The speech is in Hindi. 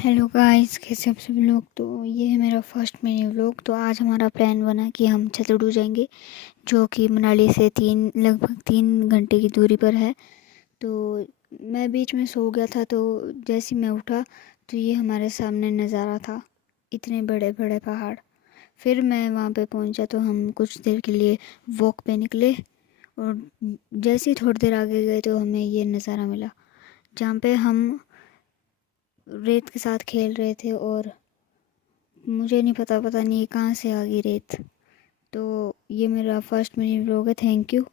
हेलो गाइस, कैसे आप सब लोग। तो ये है मेरा फर्स्ट मिनी व्लॉग। तो आज हमारा प्लान बना कि हम छतड़ू जाएंगे, जो कि मनाली से लगभग 3 घंटे की दूरी पर है। तो मैं बीच में सो गया था, तो जैसे ही मैं उठा तो ये हमारे सामने नज़ारा था, इतने बड़े बड़े पहाड़। फिर मैं वहाँ पे पहुँचा तो हम कुछ देर के लिए वॉक पे निकले, और जैसे ही थोड़ी देर आगे गए तो हमें ये नज़ारा मिला, जहाँ पे हम रेत के साथ खेल रहे थे। और मुझे नहीं पता नहीं कहाँ से आ गई रेत। तो ये मेरा फर्स्ट मिनी व्लॉग है। Thank you.